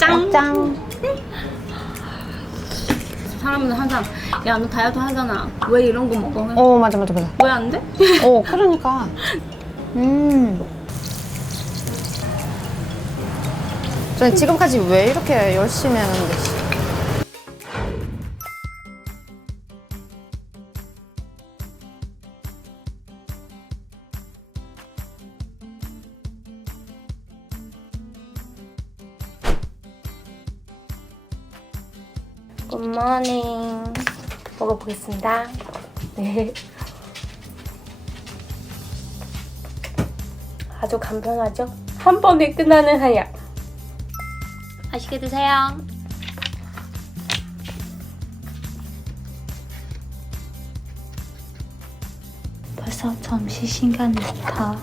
짱. 짱. 사람은 항상 야 너 다이어트 하잖아. 왜 이런 거 먹어? 어 맞아 맞아 맞아. 왜 안 돼? 어 그러니까. 음. 저는 지금까지 왜 이렇게 열심히 하는데? 굿모닝. 먹어보겠습니다. 네. 아주 간편하죠? 한 번에 끝나는 한약. 맛있게 드세요. 벌써 점심 시간부터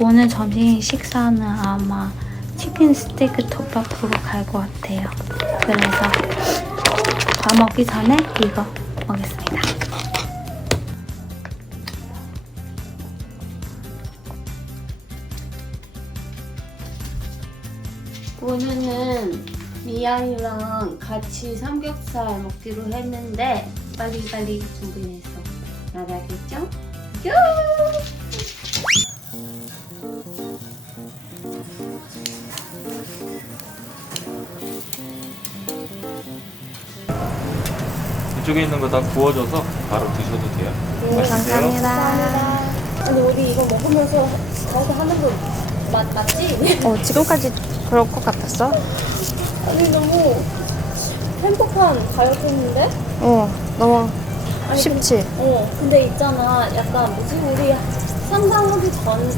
오늘 점심 식사는 아마 치킨 스테이크 덮밥으로 갈 것 같아요. 그래서 밥 먹기 전에 이거 먹겠습니다. 오늘은 미안이랑 같이 삼겹살 먹기로 했는데 빨리빨리 준비해서 나가겠죠? 요! 이쪽에 있는 거 다 구워져서 바로 드셔도 돼요. 맛있어요? 감사합니다. 근데 우리 이거 먹으면서 저거 하는 거 맞, 맞지? 어 지금까지 그럴 것 같았어? 아니 너무 행복한 다이어트인데? 어 너무 아니, 쉽지. 어 근데 있잖아 약간 뭐지 우리 상담하기 전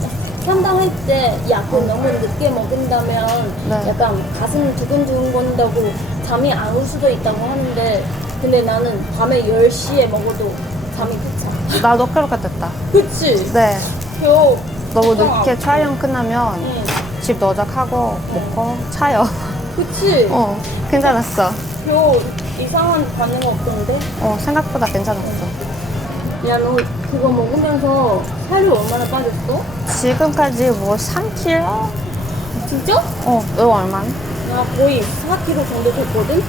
상담할 때 약을 너무 늦게 먹은다면 네. 약간 가슴 두근두근 건다고 잠이 안 올 수도 있다고 하는데 근데 나는 밤에 10시에 먹어도 잠이 괜찮아 나도 같았다. 그치? 네. 요 너무 늦게 촬영 끝나면 응. 집 노작하고 먹고 차요. 그치? 어 괜찮았어. 요 이상한 반응 없던데? 어 생각보다 괜찮았어. 야 너 그거 먹으면서 살이 얼마나 빠졌어? 지금까지 뭐 3kg? 진짜? 어, 너 얼마나? 나 거의 4kg 정도 됐거든?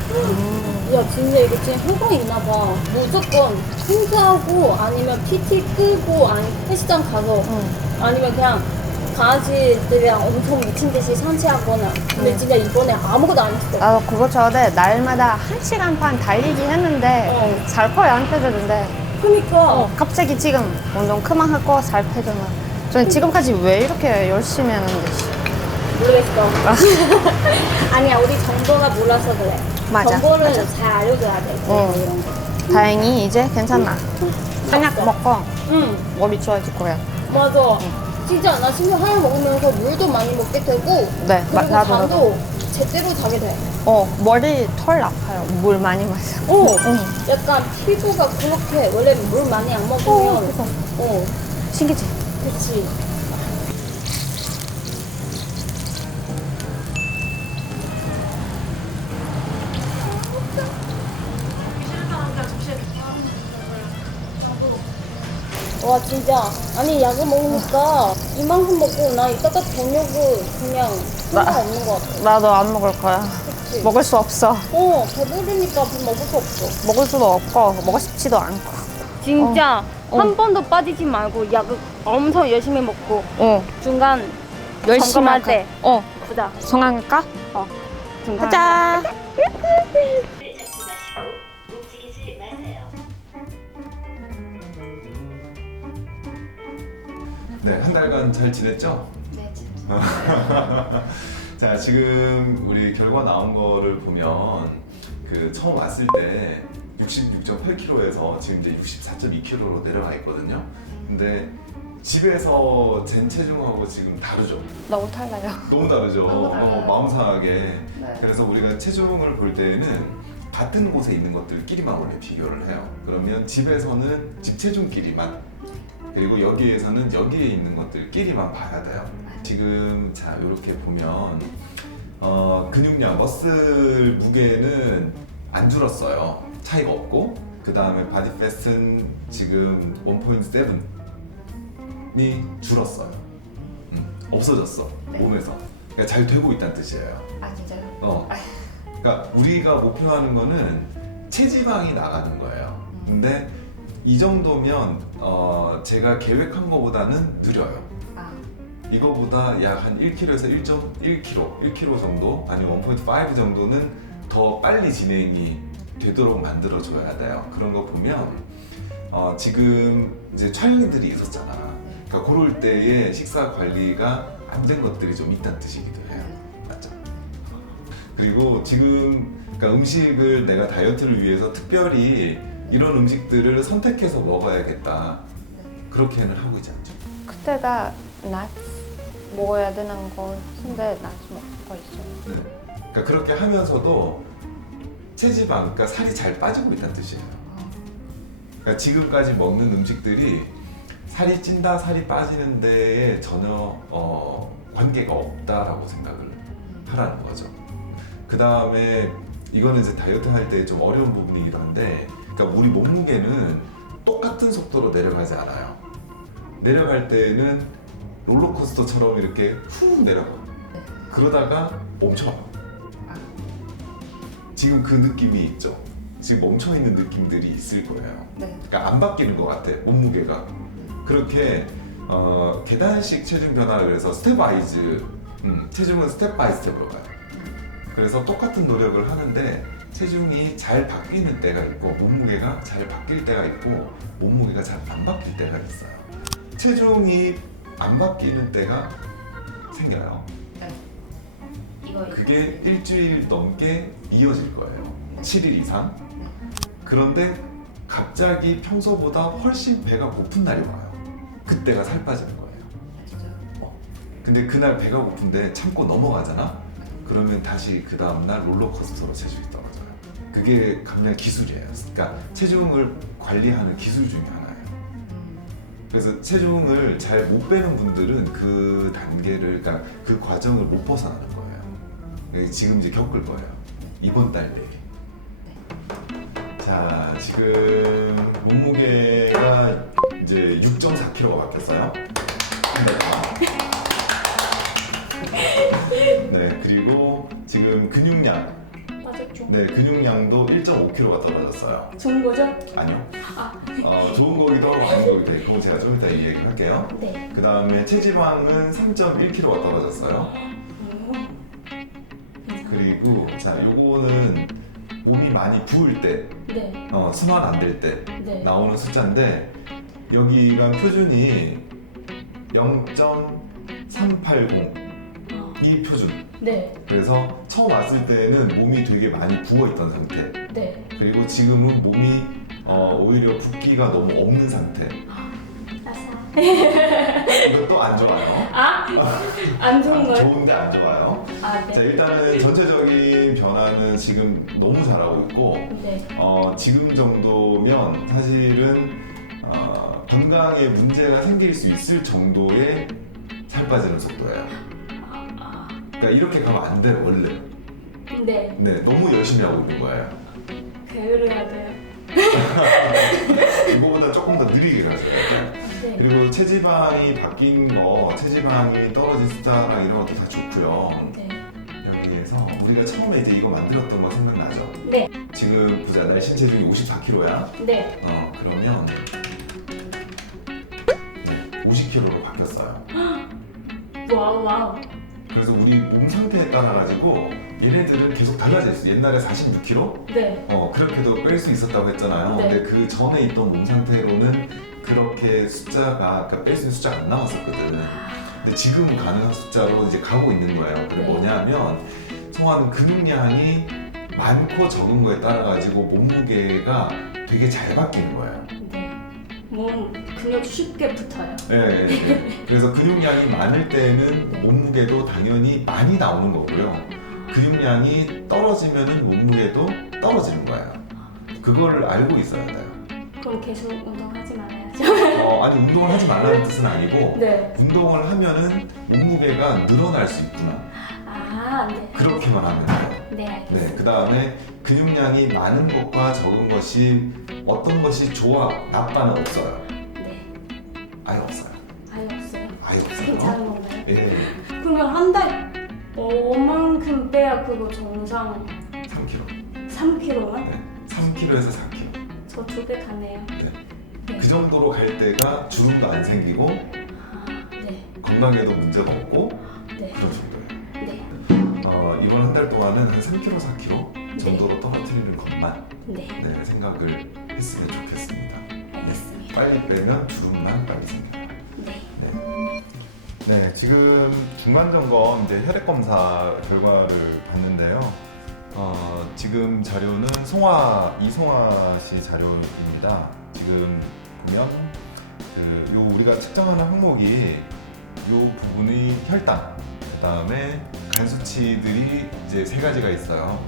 야 진짜 이거 진짜 효과가 있나 봐. 무조건 행사하고 아니면 PT 끄고 아니 헬스장 가서 응. 아니면 그냥 강아지들이랑 엄청 미친 듯이 산책하거나. 근데 응. 진짜 이번에 아무것도 안 했어 나도 그거 전에 날마다 1시간 반 달리기 했는데 어. 살 거의 안 빼주는데 그니까. 어, 갑자기 지금 운동 그만하고 살 빼주면 저는 지금까지 왜 이렇게 열심히 하는데 모르겠어. 아니야 우리 정보가 몰라서 그래 맞아, 정보를. 잘 알려줘야 돼 어. 이런 거 다행히 이제 괜찮아 한약 먹고 응. 몸이 좋아질 거야 맞아. 진짜 나 심지어 하약 먹으면서 물도 많이 먹게 되고 네 마- 그리고 나도 나도 제대로 자게 돼. 어 머리 털 아파요 물 많이 마셔 어. 응. 약간 피부가 그렇게 원래 물 많이 안 먹으면 그래서 어, 신기지? 그렇지. 와 진짜 아니 약을 먹으니까 이만큼 먹고 나 이따가 저녁을 그냥 나- 상관없는 것 같아. 나도 안 먹을 거야 그치? 먹을 수 없어 어 배부르니까 밥 먹을 수 없어. 먹을 수도 없고 먹고 싶지도 않고 진짜 어. 한 번도 빠지지 말고 약을 엄청 열심히 먹고 어 중간 열심히 점검할 할까? 때. 어 보자 성황할까? 중간 가자 네, 한 달간 잘 지냈죠? 네, 자, 지금 우리 결과 나온 거를 보면 그 처음 왔을 때 66.8kg에서 지금 이제 64.2kg로 내려가 있거든요. 근데 집에서 잰 체중하고 지금 다르죠? 너무 달라요 너무 다르죠. 너무 마음 상하게. 네. 그래서 우리가 체중을 볼 때는 같은 곳에 있는 것들끼리만 원래 비교를 해요. 그러면 집에서는 집 체중끼리만 그리고 여기에서는 여기에 있는 것들끼리만 봐야 돼요. 지금 자 이렇게 보면 어, 근육량 머슬 무게는 안 줄었어요. 차이가 없고 그 다음에 바디 패스는 지금 1.7이 줄었어요. 음, 없어졌어 몸에서. 그러니까 잘 되고 있다는 뜻이에요. 아 진짜요? 어. 그러니까 우리가 목표하는 거는 체지방이 나가는 거예요. 근데 이 정도면 어, 제가 계획한 것보다는 느려요. 아, 이거보다 약 한 1kg에서 1.1kg, 1kg 정도 아니면 1.5 정도는 더 빨리 진행이 되도록 만들어 줘야 돼요. 그런 거 보면 어, 지금 이제 촬영들이 있었잖아. 그러니까 그럴 때의 식사 관리가 안 된 것들이 좀 있다는 뜻이기도 해요. 맞죠? 그리고 지금 그러니까 음식을 내가 다이어트를 위해서 특별히 이런 음식들을 선택해서 먹어야겠다. 그렇게는 하고 있지 않죠. 그때가 낮 먹어야 되는 거 근데 낮 먹고 있어요. 네. 그러니까 그렇게 하면서도 체지방, 그러니까 살이 잘 빠지고 있다는 뜻이에요. 그러니까 지금까지 먹는 음식들이 살이 찐다, 살이 빠지는 데에 전혀 어, 관계가 없다라고 생각을 하라는 거죠. 그 다음에 이거는 이제 다이어트 할 때 좀 어려운 부분이기도 한데, 그러니까 우리 몸무게는 똑같은 속도로 내려가지 않아요. 내려갈 때는 롤러코스터처럼 이렇게 후 내려가. 그러다가 멈춰. 지금 그 느낌이 있죠. 지금 멈춰 있는 느낌들이 있을 거예요. 네. 그러니까 안 바뀌는 것 같아 몸무게가. 그렇게 어, 계단식 체중 변화를 그래서 스텝 바이즈 음, 체중은 스텝 바이 스텝으로 가요. 그래서 똑같은 노력을 하는데 체중이 잘 바뀌는 때가 있고 몸무게가 잘 바뀔 때가 있고 몸무게가 잘 안 바뀔 때가 있어요. 체중이 안 바뀌는 때가 생겨요. 이거 그게 일주일 넘게 이어질 거예요. 7일 이상. 그런데 갑자기 평소보다 훨씬 배가 고픈 날이 와요. 그때가 살 빠지는 거예요. 어. 근데 그날 배가 고픈데 참고 넘어가잖아? 그러면 다시 그 다음날 롤러코스터로 체중이 떨어져요. 그게 감량 기술이에요. 그러니까 체중을 관리하는 기술 중에 하나예요. 그래서 체중을 잘 못 빼는 분들은 그 단계를, 그러니까 그 과정을 못 벗어나는 거예요. 지금 이제 겪을 거예요. 이번 달 내에. 자, 지금 몸무게가 이제 6.4kg가 바뀌었어요. 네. 네, 그리고 지금 근육량, 맞았죠? 네, 근육량도 1.5kg가 떨어졌어요. 좋은 거죠? 아니요. 아, 어, 좋은 거기도 하고 안 좋은 거기도 있고 제가 좀 이따 이 얘기를 할게요. 네. 그 다음에 체지방은 3.1kg가 떨어졌어요. 그리고 자 요거는 몸이 많이 부을 때, 네, 어, 순환 안 될 때 네. 나오는 숫자인데 여기가 표준이 0.380 어, 이 표준. 네, 그래서 처음 왔을 때는 몸이 되게 많이 부어 있던 상태. 네. 그리고 지금은 몸이 어, 오히려 붓기가 너무 없는 상태. 아싸. 이것도 안 좋아요. 아? 안 좋은 거예요? 좋은데 안 좋아요. 아, 자 네. 일단은 전체적인 변화는 지금 너무 잘하고 있고 네. 어, 지금 정도면 사실은 어, 건강에 문제가 생길 수 있을 정도의 살 빠지는 속도예요. 그러니까 이렇게 가면 안 돼요 원래. 네. 네 너무 열심히 하고 있는 거예요. 게으르야 돼요. 이거보다 조금 더 느리게 돼요. 네. 그리고 체지방이 바뀐 거, 체지방이 떨어진 숫자랑 이런 것도 다 좋고요. 네. 여기에서 우리가 처음에 이제 이거 만들었던 거 생각나죠? 네. 지금 보자, 날씬 체중이 54kg야. 네. 어 그러면 네, 50kg로 바뀌었어요. 와우, 와우. 그래서 우리 몸 상태에 따라 가지고 얘네들은 계속 달라져 있어. 옛날에 46kg, 네. 어 그렇게도 뺄 수 있었다고 했잖아요. 네. 근데 그 전에 있던 몸 상태로는 그렇게 숫자가 그러니까 뺄 수 있는 숫자가 안 나왔었거든. 근데 지금 가능한 숫자로 이제 가고 있는 거예요. 그게 네. 뭐냐면 소화는 근육량이 많고 적은 거에 따라 가지고 몸무게가 되게 잘 바뀌는 거예요. 네. 몸 근육 쉽게 붙어요. 예, 예, 예. 그래서 근육량이 많을 때는 몸무게도 당연히 많이 나오는 거고요. 근육량이 떨어지면은 몸무게도 떨어지는 거예요. 그거를 알고 있어야 돼요. 그럼 계속 운동하지 말아야죠. 어, 아니 운동을 하지 말라는 뜻은 아니고 네. 운동을 하면은 몸무게가 늘어날 수 있구나. 아, 네. 그렇게만 하면 돼요. 네, 알겠습니다. 네, 그 다음에 근육량이 많은 것과 적은 것이 어떤 것이 좋아, 나빠는 없어요. 네. 아예 없어요. 아예 없어요. 아예 없어요. 괜찮은 건가요? 예, 그러면 한 달 얼만큼 빼야 그거 정상? 3kg. 3kg만? 네. 3kg에서 4kg. 저 두 배 가네요. 네. 그 정도로 갈 때가 주름도 안 생기고 아, 네. 건강에도 문제가 없고 네. 그런 정도예요. 네. 어, 이번 한 달 동안은 한 3kg, 4kg 정도로 떨어뜨리는 것만 네. 네, 생각을 했으면 좋겠습니다. 알겠습니다. 빨리 빼면 주름만 빨리 생겨요. 네. 네, 지금 중간 점검 이제 혈액 검사 결과를 봤는데요. 어, 지금 자료는 송화 이송화 씨 자료입니다. 지금 보면 그 요 우리가 측정하는 항목이 요 부분이 혈당, 그다음에 간 수치들이 이제 세 가지가 있어요.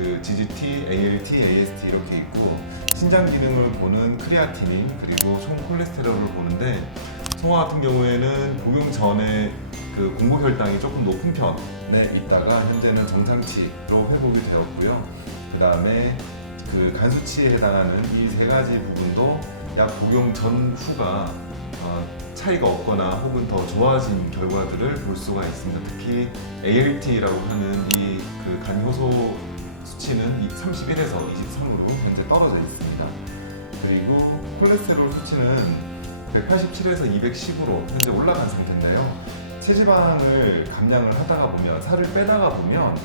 그 GGT, ALT, AST 이렇게 있고 신장 기능을 보는 크리아티닌 그리고 총 콜레스테롤을 보는데 송화 같은 경우에는 복용 전에 그 공복 혈당이 조금 높은 편에 있다가 현재는 정상치로 회복이 되었고요. 그 다음에 그 간 수치에 해당하는 이 세 가지 부분도 약 복용 전후가 어, 차이가 없거나 혹은 더 좋아진 결과들을 볼 수가 있습니다. 특히 ALT라고 하는 이 그 간 효소 수치는 31에서 23으로 현재 떨어져 있습니다. 그리고 콜레스테롤 수치는 187에서 210으로 현재 올라간 상태인데요. 체지방을 감량을 하다가 보면 살을 빼다가 보면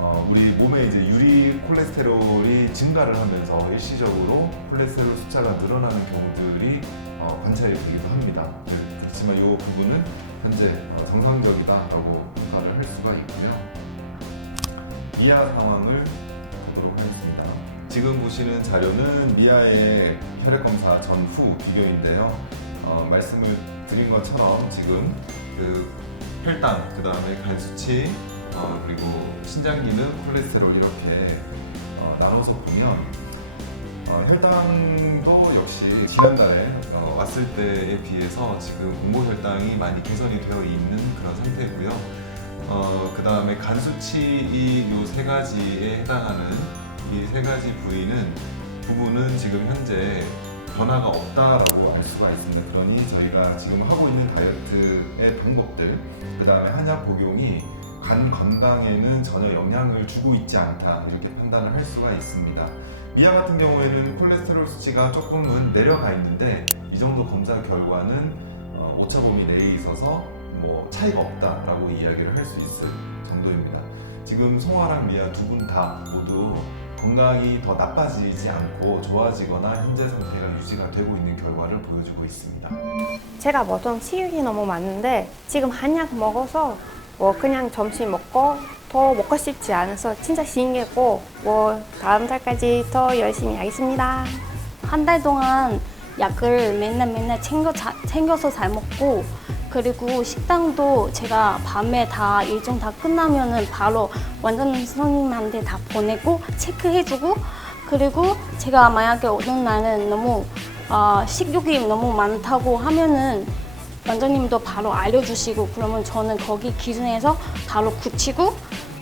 어, 우리 몸에 이제 유리 콜레스테롤이 증가를 하면서 일시적으로 콜레스테롤 숫자가 늘어나는 경우들이 어, 관찰이 되기도 합니다. 그- 그렇지만 이 부분은 현재 어, 정상적이다라고 평가를 할 수가 있고요. 미아 상황을 보도록 하겠습니다. 지금 보시는 자료는 미아의 혈액 검사 전후 비교인데요. 어, 말씀을 드린 것처럼 지금 그 혈당, 그 다음에 간 수치, 어, 그리고 신장 기능, 콜레스테롤 이렇게 어, 나눠서 보면 어, 혈당도 역시 지난달에 어, 왔을 때에 비해서 지금 공복 혈당이 많이 개선이 되어 있는 그런 상태고요. 어, 그 다음에 간 수치 이 요 세 가지에 해당하는 이 세 가지 부위는 부분은 지금 현재 변화가 없다라고 알 수가 있습니다. 그러니 저희가 지금 하고 있는 다이어트의 방법들, 그 다음에 한약 복용이 간 건강에는 전혀 영향을 주고 있지 않다 이렇게 판단을 할 수가 있습니다. 미아 같은 경우에는 콜레스테롤 수치가 조금은 내려가 있는데 이 정도 검사 결과는 어, 오차 범위 내에 있어서 뭐 차이가 없다라고 이야기를 할 수 있을 정도입니다. 지금 송아랑 미아 두 분 다 모두 건강이 더 나빠지지 않고 좋아지거나 현재 상태가 유지가 되고 있는 결과를 보여주고 있습니다. 제가 뭐좀 치유기 너무 많은데 지금 한약 먹어서 뭐 그냥 점심 먹고 더 먹고 싶지 않아서 진짜 신기했고 뭐 다음 달까지 더 열심히 하겠습니다. 한 달 동안 약을 맨날 맨날 챙겨 자, 챙겨서 잘 먹고 그리고 식당도 제가 밤에 다 일정 다 끝나면은 바로 원장 선생님한테 다 보내고 체크해주고 그리고 제가 만약에 어느 날은 너무 어, 식욕이 너무 많다고 하면은 원장님도 바로 알려주시고 그러면 저는 거기 기준에서 바로 굳히고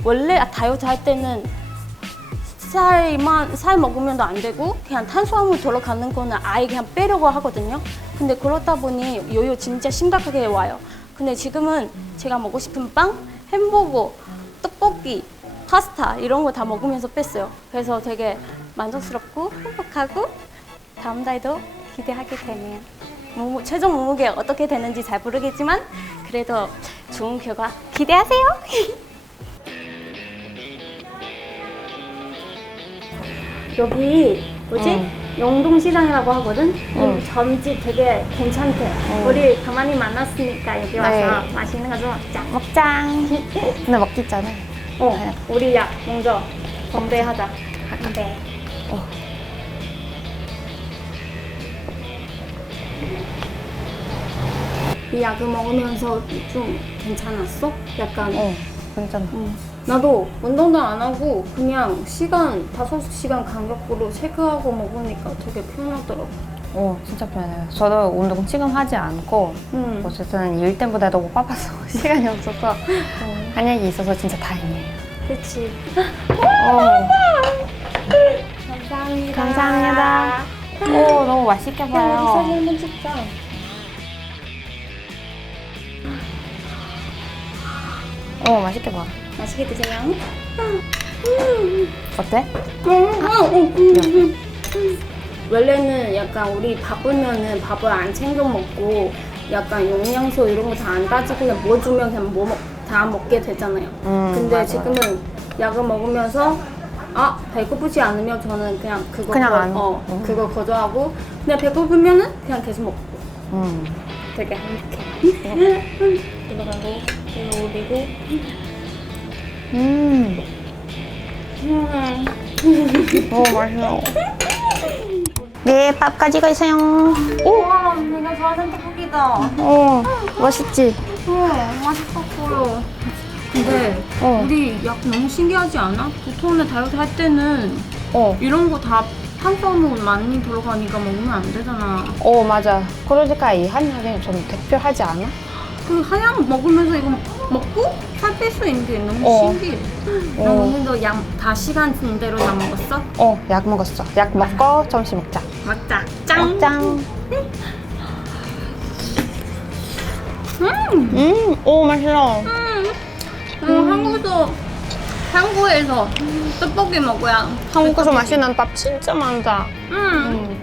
원래 다이어트 할 때는 살만 살 먹으면 안 되고 그냥 탄수화물 들어가는 거는 아예 그냥 빼려고 하거든요. 근데 그렇다 보니 요요 진짜 심각하게 와요. 근데 지금은 제가 먹고 싶은 빵, 햄버거, 떡볶이, 파스타 이런 거 다 먹으면서 뺐어요. 그래서 되게 만족스럽고 행복하고 다음 달도 기대하게 되네요. 몸무- 최종 몸무게 어떻게 되는지 잘 모르겠지만 그래도 좋은 결과 기대하세요. 여기 뭐지? 응. 영동시장이라고 하거든? 응. 여기 점집 되게 괜찮대. 응. 우리 가만히 만났으니까 여기 와서 네. 맛있는 거 좀 먹자. 먹장. 근데 먹기 전에 어, 우리 약 먼저 건배하자. 건배. 어. 이 약을 먹으면서 좀 괜찮았어? 약간 어 괜찮아. 음. 나도 운동도 안 하고 그냥 시간 다섯 시간 간격으로 체크하고 먹으니까 되게 편하더라고. 어 진짜 편해요. 저도 운동 지금 하지 않고 음. 어쨌든 일 때보다 너무 바빠서 시간이 없어서 한약이 있어서 진짜 다행이에요. 그치. 어. 감사합니다. 감사합니다. 오 너무 맛있게 야, 우리 봐요. 사진 한번 찍자. 어 맛있게 봐. 맛있게 드세요. 음. 어때? 원래는 약간 우리 바쁘면은 밥을 안 챙겨 먹고 약간 영양소 이런 거 다 안 따지고 그냥 뭐 주면 그냥 뭐다 먹게 되잖아요. 음, 근데 맞아. 지금은 약을 먹으면서 아 배고프지 않으면 저는 그냥 그거 그냥 거, 안. 어 음. 그거 거절하고 그냥 배고프면은 그냥 계속 먹고 음. 되게 행복해. 들어가고 일로 올리고 음. 음. 오, 맛있어. 네, 밥 가지고 있어요. 우와 내가 좋아하는 떡볶이다. 어, 맛있지? 어, 맛있었어요. 근데 어. 우리 약 너무 신기하지 않아? 보통은 다이어트 할 때는 어. 이런 거 다 탄수화물 많이 들어가니까 먹으면 안 되잖아. 어, 맞아. 그러니까 이 한약이 좀 대표하지 않아? 그 하얀 먹으면서 이거 먹고 살 뺄 수 있는 게 너무 어. 신기해. 어. 나 오늘도 약다 시간대로 다 먹었어? 어, 약 먹었어. 약 먹고 점심 먹자. 맞자. 짱. 짱. 음, 오, 맛있어. 음, 한국에서 한국에서 떡볶이 먹어야. 한국에서 맛있는 밥 진짜 많다. 음.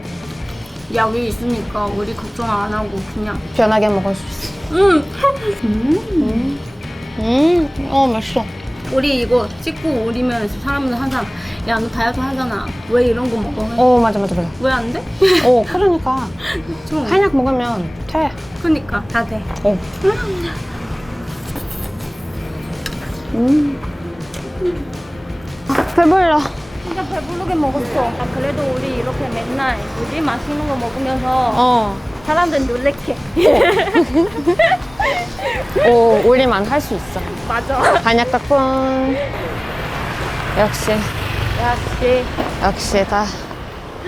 약이 있으니까 우리 걱정 안 하고 그냥. 편하게 먹을 수 있어. 음. 음, 어, 맛있어. 우리 이거 찍고 올리면 사람들 항상 야 너 다이어트 하잖아 왜 이런 거 먹어? 어, 맞아, 맞아, 맞아. 왜 안 돼? 어, 그러니까. 좀 한약 먹으면 돼. 그니까 다 돼. 어. 음. 아, 배불러. 진짜 배부르게 먹었어. 아, 그래도 우리 이렇게 맨날 우리 맛있는 거 먹으면서 어. 사람들 놀래켜. 오, 우리만 할 수 있어. 맞아. 한약 덕분. 역시, 역시 역시 다